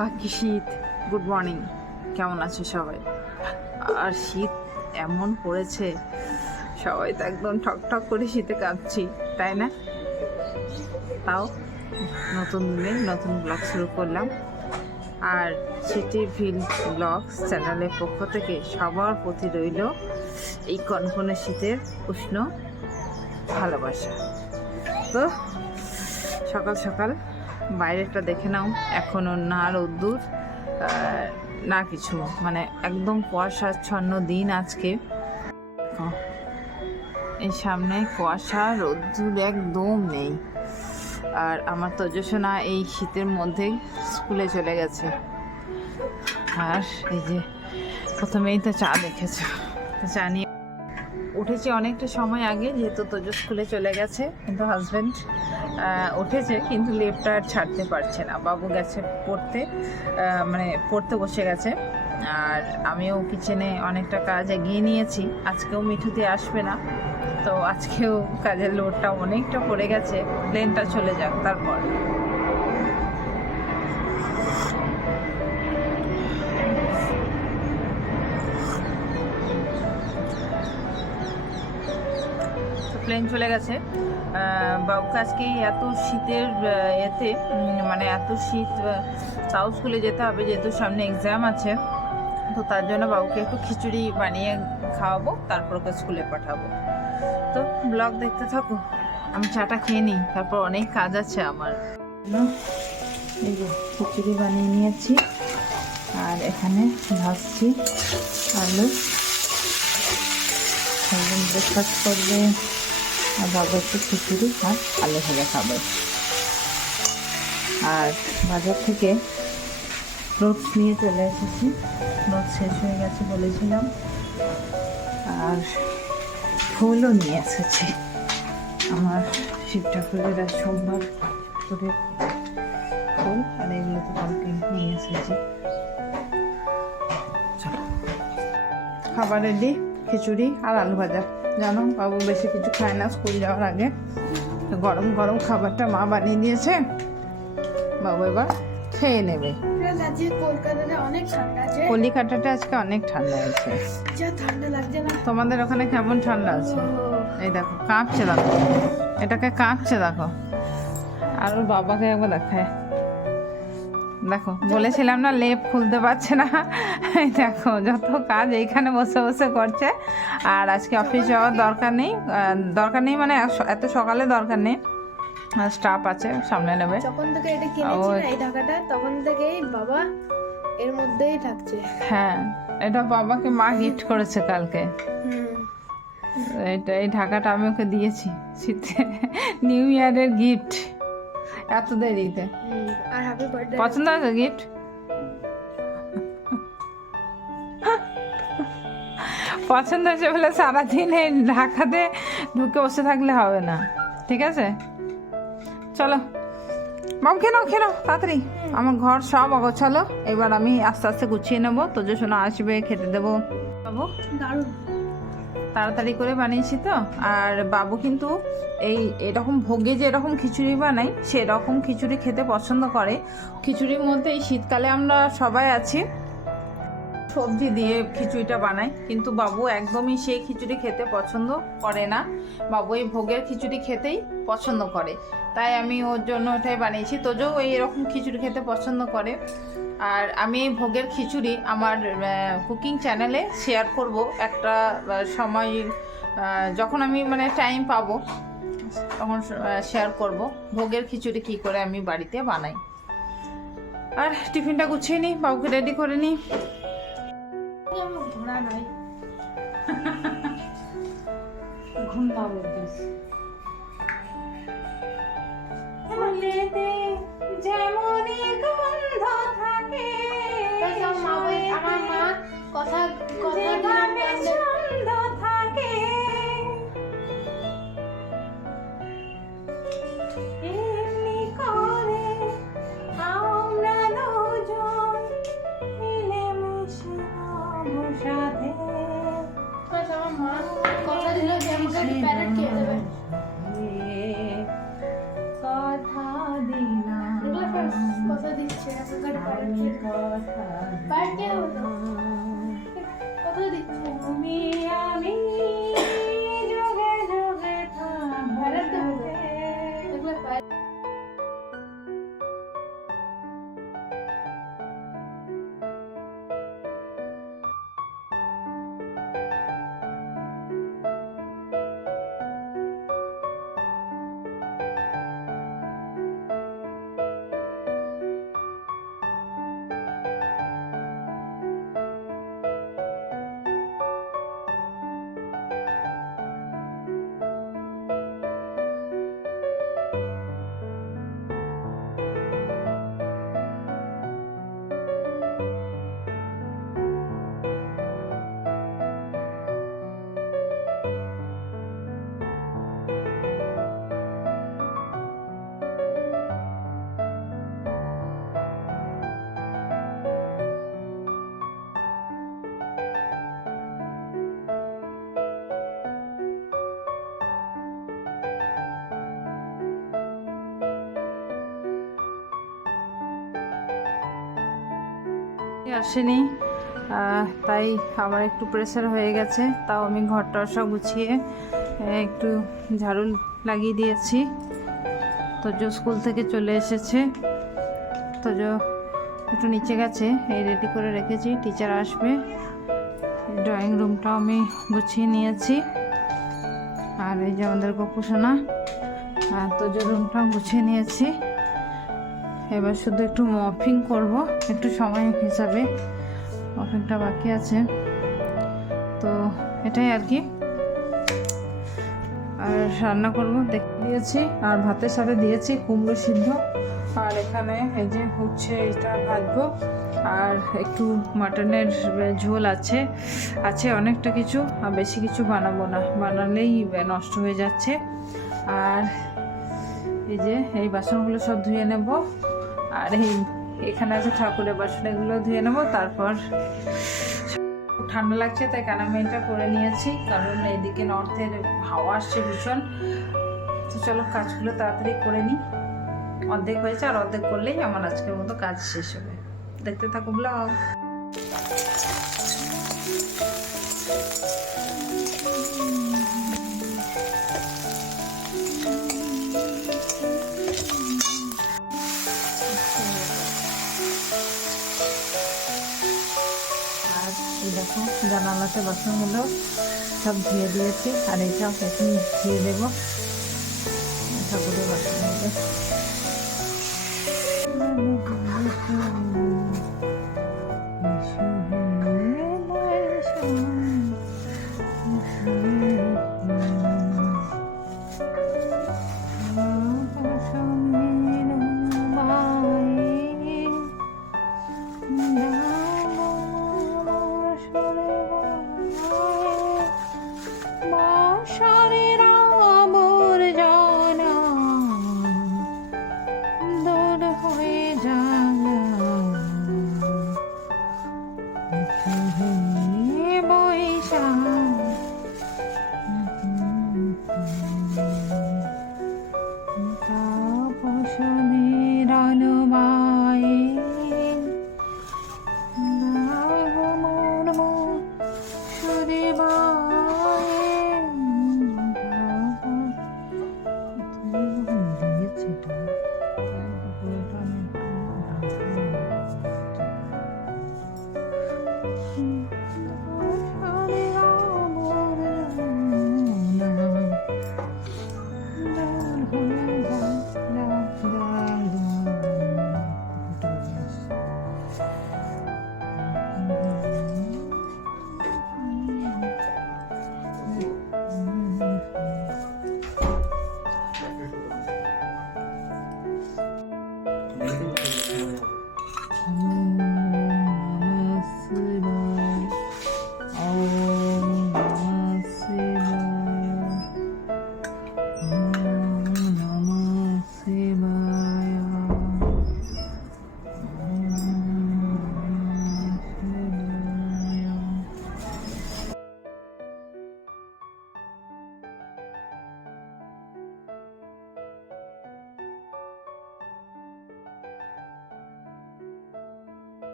আহা কি শীত। গুড মর্নিং, কেমন আছে সবাই? আর শীত এমন পড়েছে, সবাই তো একদম ঠক ঠক করে শীতে কাঁপছি, তাই না? তাও নতুন দিনে নতুন ব্লগ শুরু করলাম। আর সিটি ভিল ব্লগস চ্যানেলের পক্ষ থেকে সবার প্রতি রইল এই কনকনে শীতের উষ্ণ ভালোবাসা। তো সকাল সকাল বাইরেটা দেখে নাও, এখনও না রোদ্দুর না কিছু, মানে একদম কুয়াশাচ্ছন্ন দিন আজকে। এই সামনে কুয়াশা, রোদ্দুর একদম নেই। আর আমার তেজস্বিনা এই শীতের মধ্যেই স্কুলে চলে গেছে। আর এই যে প্রথমেই তো চা দেখেছে, তো চা নিয়ে উঠেছি অনেকটা সময় আগে, যেহেতু তোজো স্কুলে চলে গেছে। কিন্তু হাজব্যান্ড উঠেছে, কিন্তু লেপটা আর ছাড়তে পারছে না। বাবু গেছে পড়তে, মানে পড়তে বসে গেছে। আর আমিও কিচেনে অনেকটা কাজ এগিয়ে নিয়েছি। আজকেও মিঠুতে আসবে না, তো আজকেও কাজের লোডটা অনেকটা পড়ে গেছে। প্লেনটা চলে যাক তারপর। প্লেন চলে গেছে। বাবুকে আজকে এত শীতের এতে, মানে এত শীত, তাও স্কুলে যেতে হবে যেহেতু সামনে এক্সাম আছে। তো তার জন্য বাবুকে একটু খিচুড়ি বানিয়ে খাওয়াবো, তারপর ওকে স্কুলে পাঠাবো। তো ব্লগ দেখতে থাকো, আমি চাটা খেয়ে নিই, তারপর অনেক কাজ আছে আমার। এই যে খিচুড়ি বানিয়ে নিয়েছি, আর এখানে ভাজছি আলু। ব্রেকফাস্ট করবে, আর বাবা একটু খিচুড়ি আর আলু ভাজা খাবে। আর বাজার থেকে ফ্রুটস নিয়ে চলে এসেছি, ফ্রুটস শেষ হয়ে গেছে বলেছিলাম। আর ফুলও নিয়ে এসেছি, আমার শিব ঠাকুরের আর সোমবার ঠাকুরের ফুল, আর এগুলো তো কালকে নিয়ে এসেছি। চলো, খাবার রেডি, খিচুড়ি আর আলু ভাজা। জানো বাবু বেশি কিছু খায় না স্কুল যাওয়ার আগে, তো গরম গরম খাবারটা মা বানিয়ে দিয়েছে, বাবু এবার খেয়ে নেবে। কলিকাতাটা আজকে অনেক ঠান্ডা আছে। তোমাদের ওখানে কেমন ঠান্ডা আছে? এই দেখো কাঁপছে, দেখো এটাকে কাঁপছে, দেখো। আর ওর বাবাকে একবার দেখায়, দেখো বলেছিলাম না লেপ খুলতে পারছে না। দেখো যত কাজ এইখানে বসে বসে করছে। আর আজকে অফিস যাওয়ার দরকার নেই, মানে এত সকালে দরকার নেই, স্টাফ আছে সামনে নেবে। যখন থেকে এটা কিনেছি না এই ঢাকাটা, তখন থেকেই বাবা এর মধ্যেই থাকছে। হ্যাঁ, এটা বাবাকে মা গিফট করেছে কালকে। এই ঢাকাটা আমি ওকে দিয়েছি শীতে, নিউ ইয়ারের গিফট, এত দেরিতে। আর হ্যাপি বার্থডে। পছন্দ হয়েছে গিফট? পছন্দ হয়েছে বলে সারাদিন এই ঢাকাতে ঢুকে বসে থাকলে হবে না, ঠিক আছে? চলো বাবু খেয়ে নাও তাড়াতাড়ি, আমার ঘর সব অগোছালো, এবার আমি আস্তে আস্তে গুছিয়ে নেবো। তোজো আসবে, খেতে দেবো। বাবু দারুণ তাড়াতাড়ি করে বানিয়েছি তো। আর বাবু কিন্তু এরকম ভোগে যে এরকম খিচুড়ি বানাই, সেরকম খিচুড়ি খেতে পছন্দ করে। খিচুড়ির মধ্যে এই শীতকালে আমরা সবাই আছি, সবজি দিয়ে খিচুড়িটা বানাই, কিন্তু বাবু একদমই সেই খিচুড়ি খেতে পছন্দ করে না। বাবু এই ভোগের খিচুড়ি খেতেই পছন্দ করে, তাই আমি ওর জন্য এটাই বানিয়েছি। তোজো এরকম খিচুড়ি খেতে পছন্দ করে। আর আমি এই ভোগের খিচুড়ি আমার কুকিং চ্যানেলে শেয়ার করব একটা সময়, যখন আমি মানে টাইম পাবো তখন শেয়ার করব ভোগের খিচুড়ি কী করে আমি বাড়িতে বানাই। আর টিফিনটা গুছিয়ে নিই, বাবুকে রেডি করে নিই। ঘোড়া নয়, ঘুম পাবো যেমনই গন্ধ থাকে, আমার মা কথা ছন্দ থাকে, এমনি করে আমরা দুজন মিলেমিশে রবো সাথে। আমার মা কথা দিল যে আমাকে প্যারেট খেয়ে দেবে। কথা দিলাম কথা দিচ্ছে এখনকার পার্কে হলো কথা দিচ্ছে তুমি আমি যোগে যোগে বেড়াতে হলো এগুলো পার্ক আসেনি, তাই আমার একটু প্রেসার হয়ে গেছে। তাও আমি ঘরটা সব গুছিয়ে একটু ঝাড়ু লাগিয়ে দিয়েছি। তোজো স্কুল থেকে চলে এসেছে, তোজো একটু নিচে গেছে, এই রেডি করে রেখেছি, টিচার আসবে। ড্রয়িং রুমটাও আমি গুছিয়ে নিয়েছি। আর এই যে আমাদের গোপুসোনা, আর তোজো রুমটাও গুছিয়ে নিয়েছি। এবার শুধু একটু মপিং করব, একটু সময় হিসাবে মপিংটা বাকি আছে। তো এটাই আর কি। আর রান্না করব দেখে দিয়েছি, আর ভাতের সাথে দিয়েছি কুমড়ো সিদ্ধ। আর এখানে এই যে হচ্ছে এটা ভাজবো, আর একটু মাটনের ঝোল আছে অনেকটা কিছু। আর বেশি কিছু বানাবো না, বানালেই নষ্ট হয়ে যাচ্ছে। আর এই যে এই বাসনগুলো সব ধুয়ে নেব। আর এখানে আছে ঠাকুরের বাসন, এগুলো ধুয়ে নেবো। তারপর ঠান্ডা লাগছে তাই কানামেলটা করে নিয়েছি, কারণ এইদিকে নর্থের হাওয়া আসছে ভীষণ। তো চলো কাজগুলো তাড়াতাড়ি করে নিই। অর্ধেক হয়েছে, আর অর্ধেক করলেই আমার আজকের মতো কাজ শেষ হবে। দেখতে থাকো ব্লগ। এই দেখো জানালাতে বাসনগুলো সব ধুয়ে দিয়েছি, আর এইটাও এখন ধুয়ে দেবো ঠাকুরের বাসনগুলো।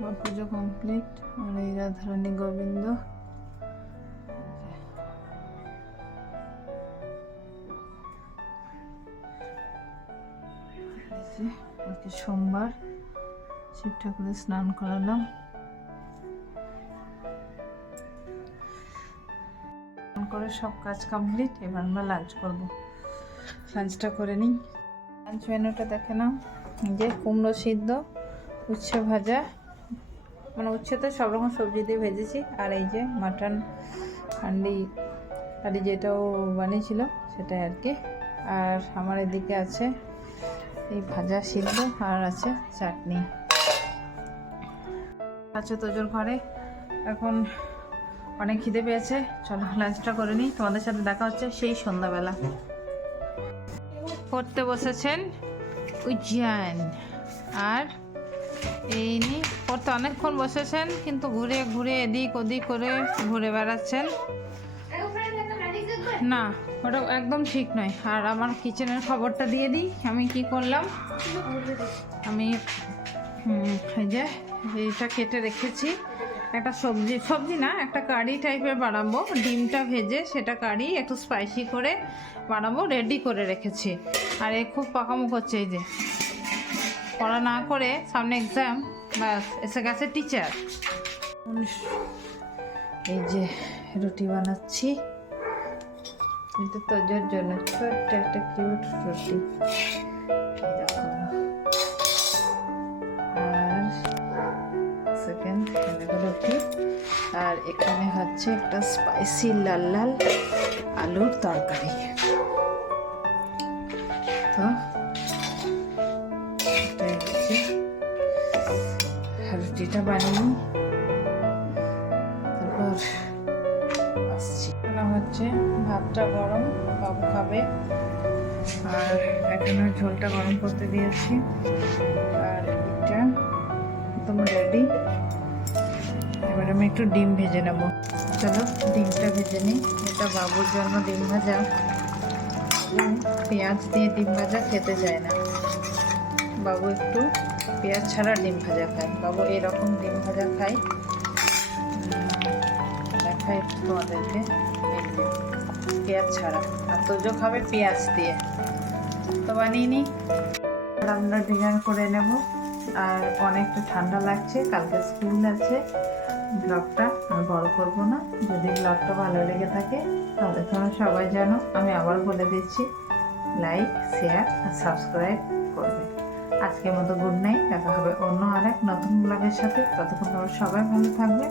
আমার পুজো কমপ্লিট। আর এই রাধারানী গোবিন্দ, আজকে সোমবার, শিব ঠাকুরের স্নান করালাম। স্নান করে সব কাজ কমপ্লিট। এবার আমরা লাঞ্চ করবো। লাঞ্চটা করে নিই। লাঞ্চ মেনুটা দেখে নাও। যে কুমড়ো সিদ্ধ, উচ্ছে ভাজা, মানে উচ্ছে তো সব রকম সবজি দিয়ে ভেজেছি। আর এই যে মাটন হান্ডি কারি যেটাও বানিয়েছিল সেটাই আর কি। আর আমার এদিকে আছে এই ভাজা সিদ্ধ, আর আছে চাটনি। আছে তোজোর ঘরে। এখন অনেক খিদে পেয়েছে, চলো লাঞ্চটা করে নিই। তোমাদের সাথে দেখা হচ্ছে সেই সন্ধ্যাবেলা। পড়তে বসেছেন উজ্জয়ন, আর এই নি পড়তে অনেকক্ষণ বসেছেন, কিন্তু ঘুরে ঘুরে এদিক ওদিক করে ঘুরে বেড়াচ্ছেন। না, ওটা একদম ঠিক নয়। আর আমার কিচেনের খবরটা দিয়ে দিই। আমি কি করলাম, আমি এই যে এইটা কেটে রেখেছি। একটা সবজি না, একটা কারি টাইপের বানাবো। ডিমটা ভেজে সেটা কারি একটু স্পাইসি করে বানাবো, রেডি করে রেখেছি। আর এ খুব পাকামো করছে, এই যে পড়া না করে সামনে এক্সাম, ব্যাস এসে গেছে টিচার। এই যে রুটি বানাচ্ছি, কিন্তু তোজোর জন্য ছোট্ট একটা কিউট রুটি। আর সেকেন্ড রুটি। আর এখানে হচ্ছে একটা স্পাইসি লাল লাল আলুর তরকারি। তো এটাই হচ্ছে, রুটিটা বানিয়ে তারপর আসছি। হচ্ছে ভাতটা গরম, বাবু খাবে। আর এখনো ঝোলটা গরম করতে দিয়েছি। আর এটা একদম রেডি। এবার আমি একটু ডিম ভেজে নেব। চলো ডিমটা ভেজে নিই। এটা বাবুর জন্য ডিম ভাজা। পেঁয়াজ দিয়ে ডিম ভাজা খেতে চায় না বাবু, একটু পেঁয়াজ ছাড়া ডিম ভাজা খায়। বাবু এরকম ডিম ভাজা খায়। দেখাই তোমাদেরকে, পেঁয়াজ ছাড়া। আর তোজো খাবে পেঁয়াজ দিয়ে। তো বানিয়ে নিই, আমরা ডিনার করে নেব। আর অনেকটা ঠান্ডা লাগছে, কালকে স্কুল আছে। ব্লগটা আর বড় করবো না। যদি ব্লগটা ভালো লেগে থাকে তাহলে তোমরা সবাই জানো, আমি আবার বলে দিচ্ছি, লাইক, শেয়ার আর সাবস্ক্রাইব করবে। আজকের মতো গুড নাইট। দেখা হবে অন্য আরেক নতুন ব্লগের সাথে। ততক্ষণ তোমরা সবাই ভালো থাকবে।